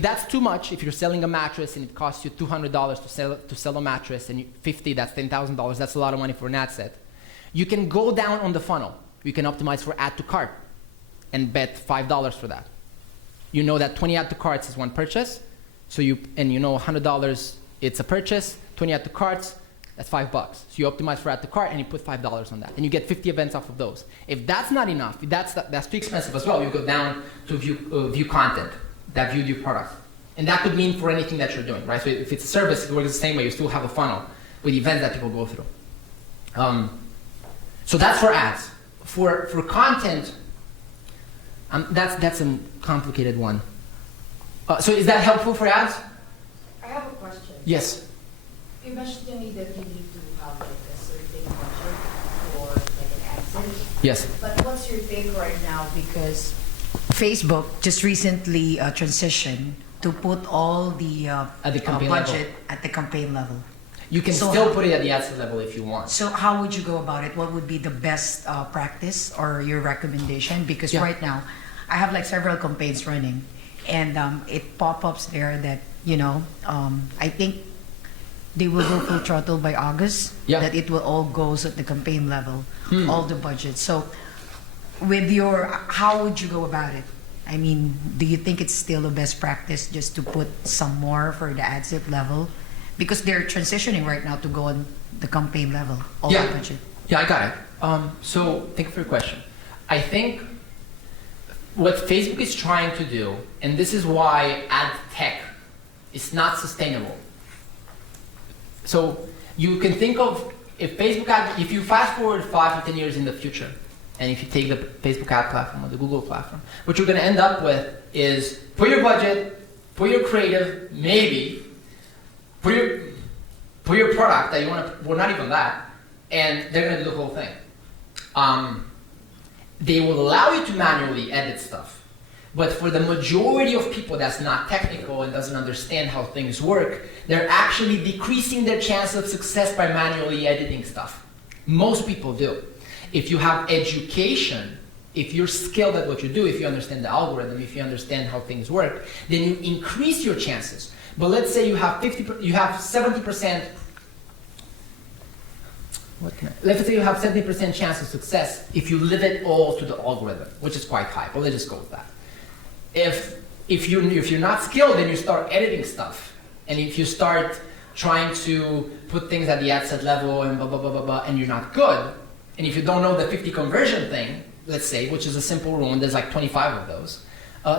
that's too much, if you're selling a mattress and it costs you $200 to sell a mattress, and 50, that's $10,000, that's a lot of money for an ad set. You can go down on the funnel. You can optimize for add to cart and bet $5 for that. You know that 20 add to carts is one purchase, so you know $100 it's a purchase, 20 add to carts, that's $5. So you optimize for add to cart and you put $5 on that, and you get 50 events off of those. If that's not enough, if that's too expensive as well, you go down to view content that viewed your product, and that could mean for anything that you're doing, right? So if it's a service, it works the same way. You still have a funnel with events that people go through. So that's for ads. For content, that's a complicated one. So is that helpful for ads? I have a question. Yes. You mentioned to me that you need to have like a certain budget for like an ad set. Yes. But what's your take right now? Because Facebook just recently transitioned to put all the At the campaign budget level. at the campaign level. You can still put it at the ad set level if you want. So how would you go about it? What would be the best practice or your recommendation? Because right now, I have like several campaigns running, and it pop-ups there that, I think they will go full throttle by August, that it will all goes at the campaign level, all the budget. So how would you go about it? I mean, do you think it's still the best practice just to put some more for the ad set level? Because they're transitioning right now to go on the campaign level, all the budget. Yeah, I got it. So thank you for your question. I think what Facebook is trying to do, and this is why ad tech is not sustainable. So you can think of if you fast forward 5 to 10 years in the future, and if you take the Facebook ad platform or the Google platform, what you're going to end up with is put your budget, put your creative, maybe, put your product that you want to, well, not even that, and they're going to do the whole thing. They will allow you to manually edit stuff, but for the majority of people that's not technical and doesn't understand how things work, they're actually decreasing their chance of success by manually editing stuff. Most people do. If you have education, if you're skilled at what you do, if you understand the algorithm, if you understand how things work, then you increase your chances. But let's say you have 70%. Let's say you have 70% chance of success if you leave it all to the algorithm, which is quite high. But let's just go with that. If you're not skilled, then you start editing stuff, and if you start trying to put things at the ad set level and blah blah blah blah blah, and you're not good, and if you don't know the 50 conversion thing, let's say, which is a simple rule, and there's like 25 of those,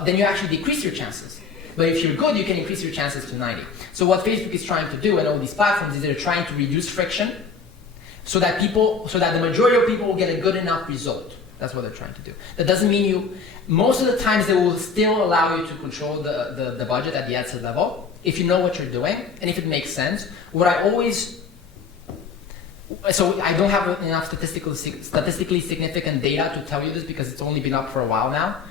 then you actually decrease your chances. But if you're good, you can increase your chances to 90. So what Facebook is trying to do and all these platforms is they're trying to reduce friction so that the majority of people will get a good enough result. That's what they're trying to do. That doesn't mean most of the times they will still allow you to control the budget at the ad set level if you know what you're doing and if it makes sense. So I don't have enough statistically significant data to tell you this because it's only been up for a while now.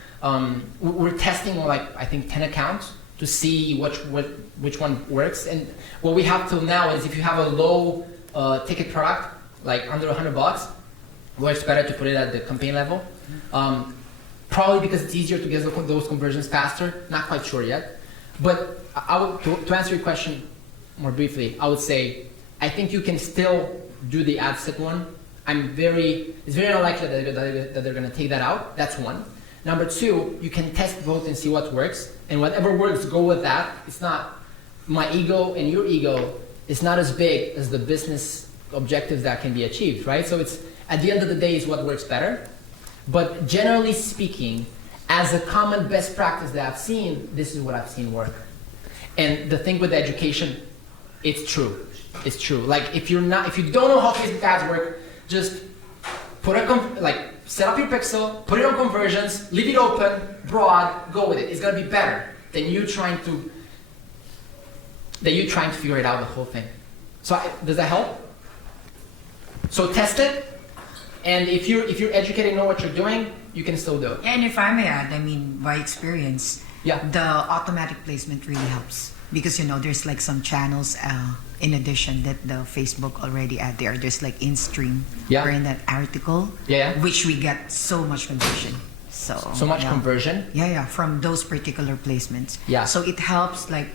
We're testing I think 10 accounts to see which one works. And what we have till now is if you have a low ticket product, like under $100, where it's better to put it at the campaign level. Probably because it's easier to get those conversions faster. Not quite sure yet. But to answer your question more briefly, I would say I think you can still do the ad set one. It's very unlikely that they're going to take that out. That's one. Number two, you can test both and see what works. And whatever works, go with that. It's not my ego and your ego. It's not as big as the business objectives that can be achieved, right? So it's at the end of the day is what works better. But generally speaking, as a common best practice that I've seen, this is what I've seen work. And the thing with the education, it's true. It's true. Like if you don't know how Facebook ads work, just set up your pixel, put it on conversions, leave it open, broad, go with it. It's gonna be better than you trying to figure it out the whole thing. So does that help? So test it, and if you're educated and know what you're doing, you can still do it. And if I may add, by experience, the automatic placement really helps because there's like some channels in addition that the Facebook already add there. There's like in-stream or in that article, which we get so much conversion. So much conversion? From those particular placements. Yeah. So it helps. Like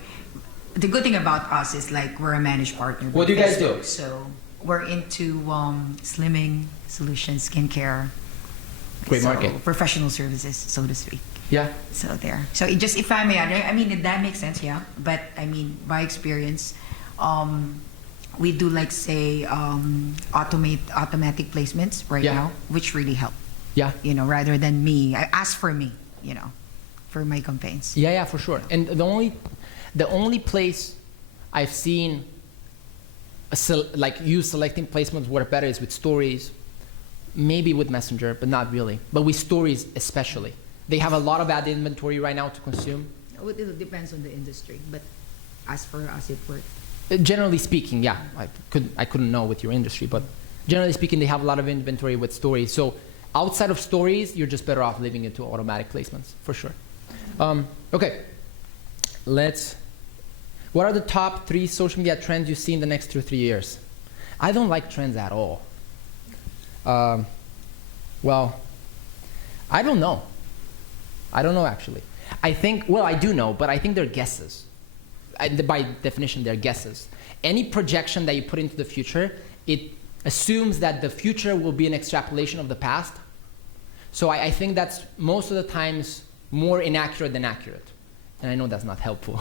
the good thing about us is like we're a managed partner. What do you guys do? So we're into slimming solutions, skincare. Great market. Professional services, so to speak. Yeah. So there. So if I may add, that makes sense, yeah. But by experience, we do automatic placements right now, which really help. Yeah. Rather than me. Ask for me, for my campaigns. Yeah, for sure. And the only place I've seen you selecting placements work better is with stories, maybe with Messenger, but not really. But with stories especially. They have a lot of ad inventory right now to consume. It depends on the industry, but as for us, it works. Generally speaking, yeah. I couldn't know with your industry, but generally speaking, they have a lot of inventory with stories. So outside of stories, you're just better off leaving it to automatic placements, for sure. Okay. What are the top 3 social media trends you see in the next 2 or 3 years? I don't like trends at all. Well, I don't know. I don't know, actually. I do know, but I think they're guesses. By definition, they're guesses. Any projection that you put into the future, it assumes that the future will be an extrapolation of the past. So I think that's most of the times more inaccurate than accurate. And I know that's not helpful,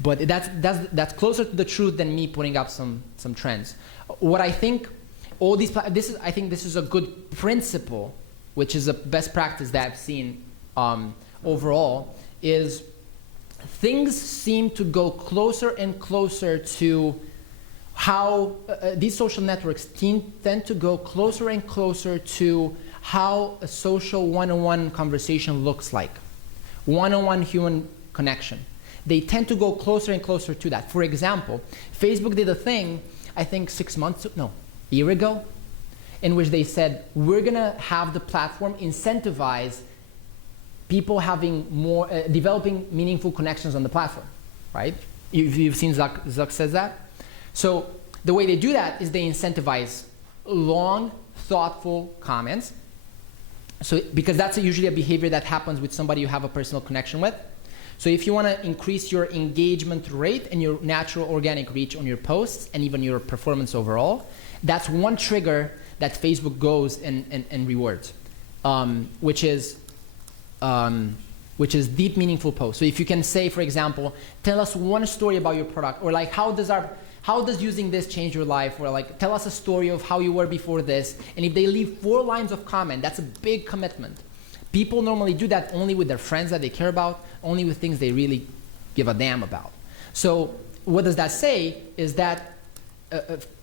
but that's closer to the truth than me putting up some trends. What I think, I think this is a good principle, which is a best practice that I've seen overall, is things seem to go closer and closer to how these social networks tend to go closer and closer to how a social one-on-one conversation looks like, one-on-one human connection. They tend to go closer and closer to that. For example, Facebook did a thing, I think a year ago, in which they said, we're gonna have the platform incentivize people having more, developing meaningful connections on the platform, right? You've seen Zuck says that. So the way they do that is they incentivize long, thoughtful comments. So because that's usually a behavior that happens with somebody you have a personal connection with. So if you want to increase your engagement rate and your natural organic reach on your posts and even your performance overall, that's one trigger that Facebook goes and rewards, which is deep, meaningful posts. So if you can say, for example, tell us one story about your product, or like how does using this change your life, or like tell us a story of how you were before this. And if they leave 4 lines of comment, that's a big commitment. People normally do that only with their friends that they care about, only with things they really give a damn about. So what does that say is that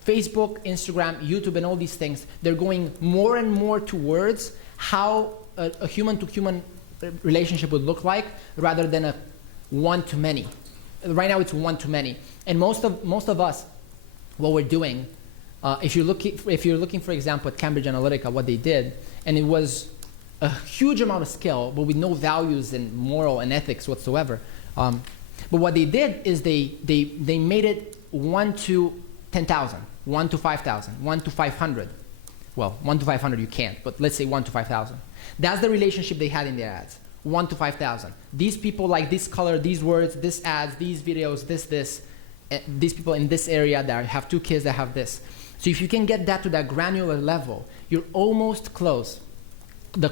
Facebook, Instagram, YouTube, and all these things, they're going more and more towards how a human-to-human relationship would look like rather than a one-to-many. Right now it's one-to-many. And most of us, what we're doing, if you're looking, for example, at Cambridge Analytica, what they did, and it was a huge amount of skill, but with no values and moral and ethics whatsoever. But what they did is they made it 1 to 10,000, 1 to 5,000, 1 to 500. Well, 1 to 500 you can't, but let's say 1 to 5,000. That's the relationship they had in their ads, 1 to 5,000. These people like this color, these words, this ads, these videos, this. These people in this area that have 2 kids that have this. So if you can get that to that granular level, you're almost close. The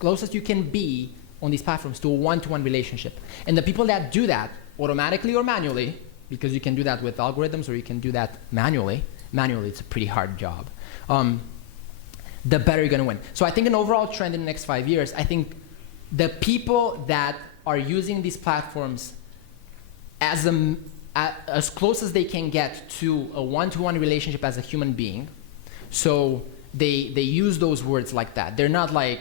closest you can be on these platforms to a one-to-one relationship. And the people that do that automatically or manually, because you can do that with algorithms or you can do that manually. Manually, it's a pretty hard job. The better you're going to win. So I think an overall trend in the next 5 years, I think the people that are using these platforms as close as they can get to a one-to-one relationship as a human being, so they use those words like that. They're not like,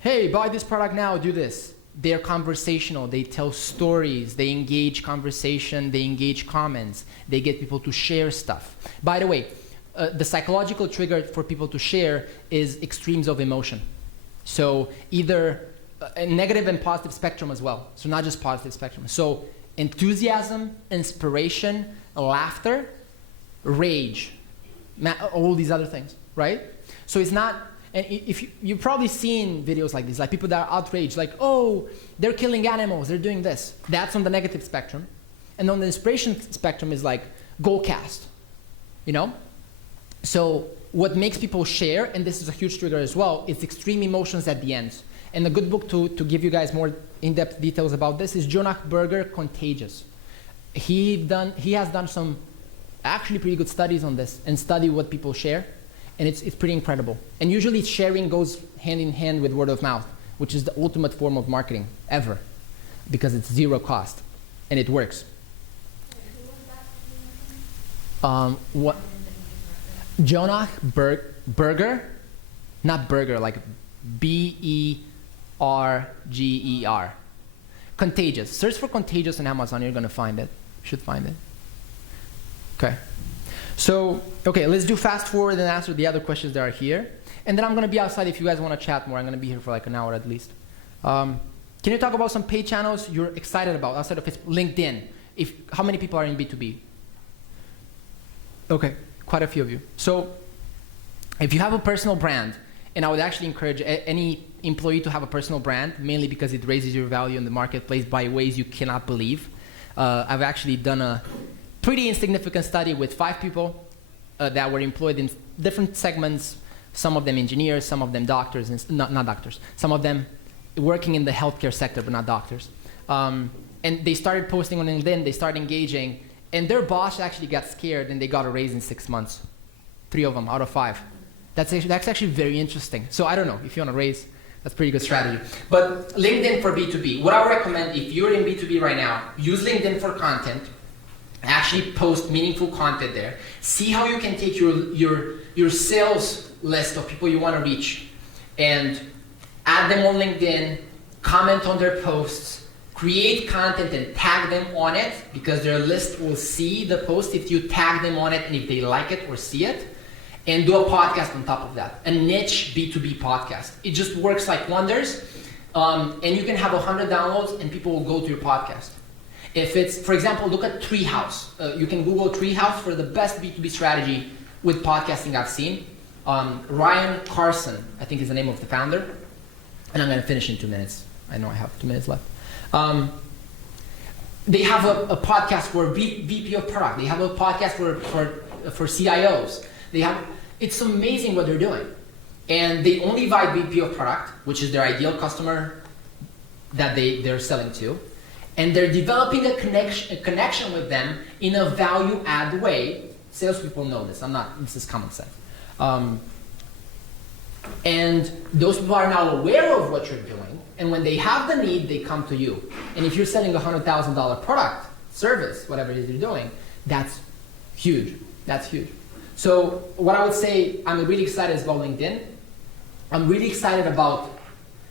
hey, buy this product now, do this. They're conversational. They tell stories. They engage conversation. They engage comments. They get people to share stuff. By the way, the psychological trigger for people to share is extremes of emotion. So either a negative and positive spectrum as well. So not just positive spectrum. So enthusiasm, inspiration, laughter, rage, all these other things, right? So it's not, and if you've probably seen videos like this, like people that are outraged, like, oh, they're killing animals, they're doing this. That's on the negative spectrum. And on the inspiration spectrum is like, go cast, you know? So what makes people share, and this is a huge trigger as well, is extreme emotions at the end. And a good book to give you guys more in-depth details about this is Jonah Berger, Contagious. He has done some actually pretty good studies on this and study what people share, and it's pretty incredible. And usually sharing goes hand in hand with word of mouth, which is the ultimate form of marketing ever, because it's zero cost and it works. What? Jonah Berger, not burger, like Berger. Contagious. Search for Contagious on Amazon. You're going to find it. You should find it. Okay. So, okay, let's do fast forward and answer the other questions that are here. And then I'm going to be outside if you guys want to chat more. I'm going to be here for like an hour at least. Can you talk about some paid channels you're excited about outside of Facebook? LinkedIn. How many people are in B2B? Okay, quite a few of you. So, if you have a personal brand, and I would actually encourage any employee to have a personal brand, mainly because it raises your value in the marketplace by ways you cannot believe. I've actually done a pretty insignificant study with 5 people that were employed in different segments, some of them engineers, some of them doctors, and not doctors, some of them working in the healthcare sector, but not doctors. And they started posting on LinkedIn, they started engaging, and their boss actually got scared and they got a raise in 6 months. 3 of them out of 5. That's actually very interesting. So I don't know, if you want to raise, that's a pretty good strategy. But LinkedIn for B2B. What I would recommend, if you're in B2B right now, use LinkedIn for content. Actually post meaningful content there. See how you can take your sales list of people you want to reach and add them on LinkedIn, comment on their posts, create content and tag them on it, because their list will see the post if you tag them on it and if they like it or see it. And do a podcast on top of that, a niche B2B podcast. It just works like wonders, and you can have 100 downloads and people will go to your podcast. If it's, for example, look at Treehouse. You can Google Treehouse for the best B2B strategy with podcasting I've seen. Ryan Carson, I think is the name of the founder, and I'm going to finish in 2 minutes. I know I have 2 minutes left. They have a podcast for VP of product. They have a podcast for CIOs. It's amazing what they're doing. And they only invite VP of product, which is their ideal customer that they're selling to. And they're developing a connection with them in a value add way. Salespeople know this. This is common sense. And those people are now aware of what you're doing. And when they have the need, they come to you. And if you're selling a $100,000 product, service, whatever it is you're doing, that's huge. That's huge. So what I would say, I'm really excited about LinkedIn. I'm really excited about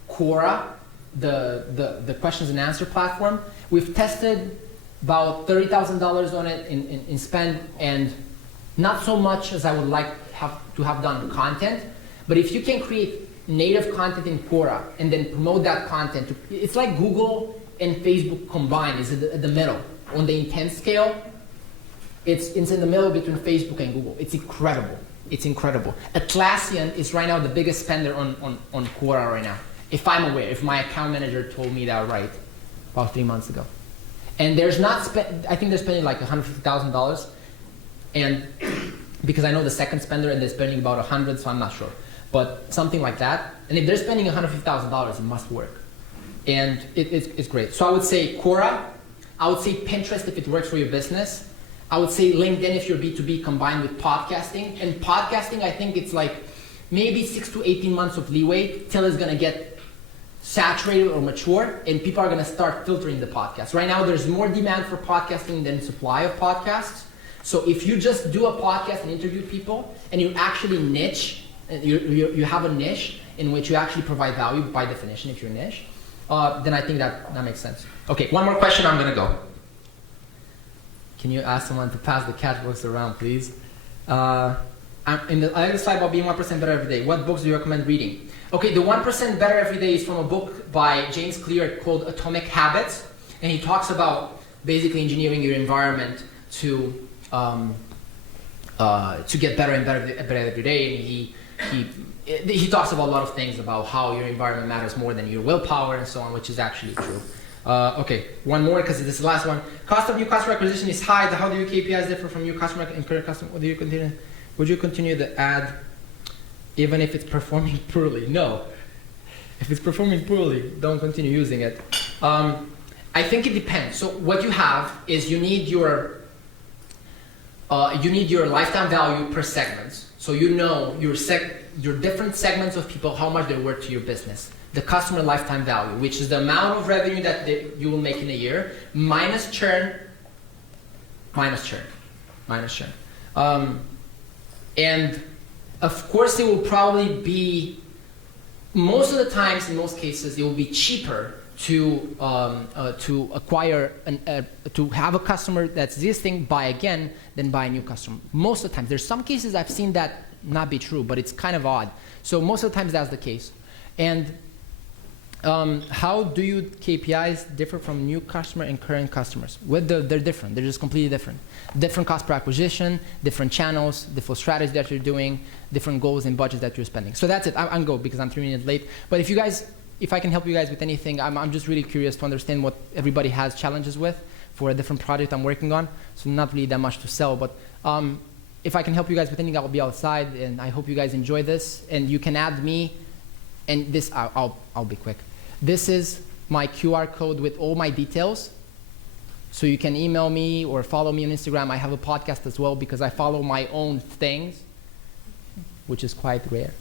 Quora, the questions and answer platform. We've tested about $30,000 on it in spend, and not so much as I would like to have done content. But if you can create native content in Quora and then promote that content, it's like Google and Facebook combined is at the middle. On the intent scale, it's in the middle between Facebook and Google. It's incredible. It's incredible. Atlassian is right now the biggest spender on Quora right now. If I'm aware, if my account manager told me that right about 3 months ago. And there's not, I think they're spending like $150,000. And because I know the second spender and they're spending about 100, so I'm not sure. But something like that. And if they're spending $150,000, it must work. And it's great. So I would say Quora. I would say Pinterest if it works for your business. I would say LinkedIn if you're B2B combined with podcasting. And podcasting, I think it's like maybe 6 to 18 months of leeway till it's going to get saturated or mature, and people are going to start filtering the podcasts. Right now, there's more demand for podcasting than supply of podcasts. So if you just do a podcast and interview people, and you actually niche, you have a niche in which you actually provide value by definition if you're niche, then I think that makes sense. Okay, one more question, I'm going to go. Can you ask someone to pass the cat books around, please? I like the slide about being 1% better every day. What books do you recommend reading? Okay, the 1% better every day is from a book by James Clear called Atomic Habits. And he talks about basically engineering your environment to get better and better every day. And he talks about a lot of things about how your environment matters more than your willpower and so on, which is actually true. Okay, one more because this is the last one. Cost of new customer acquisition is high. How do your KPIs differ from new customer and current customer? Would you continue the ad even if it's performing poorly? No. If it's performing poorly, don't continue using it. I think it depends. So what you have is you need your lifetime value per segment. So you know your different segments of people, how much they're worth to your business. The customer lifetime value, which is the amount of revenue that you will make in a year, minus churn. And of course, it will probably be, most of the times, in most cases, it will be cheaper to acquire, to have a customer that's existing, buy again, than buy a new customer. Most of the time. There's some cases I've seen that not be true, but it's kind of odd. So most of the times that's the case. And how do your KPIs differ from new customer and current customers? Well, they're different. They're just completely different. Different cost per acquisition, different channels, different strategies that you're doing, different goals and budgets that you're spending. So that's it. I'm go because I'm 3 minutes late. But if I can help you guys with anything, I'm just really curious to understand what everybody has challenges with for a different project I'm working on. So not really that much to sell, but if I can help you guys with anything, I'll be outside, and I hope you guys enjoy this. And you can add me, and this I'll be quick. This is my QR code with all my details. So you can email me or follow me on Instagram. I have a podcast as well because I follow my own things, which is quite rare,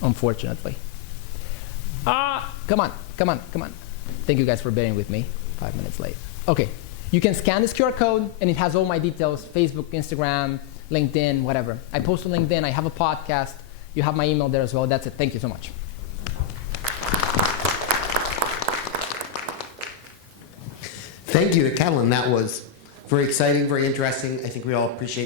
unfortunately. Come on. Thank you guys for bearing with me. 5 minutes late. Okay, you can scan this QR code and it has all my details, Facebook, Instagram, LinkedIn, whatever. I post on LinkedIn, I have a podcast. You have my email there as well. That's it. Thank you so much. Thank you to Catalin. That was very exciting, very interesting. I think we all appreciate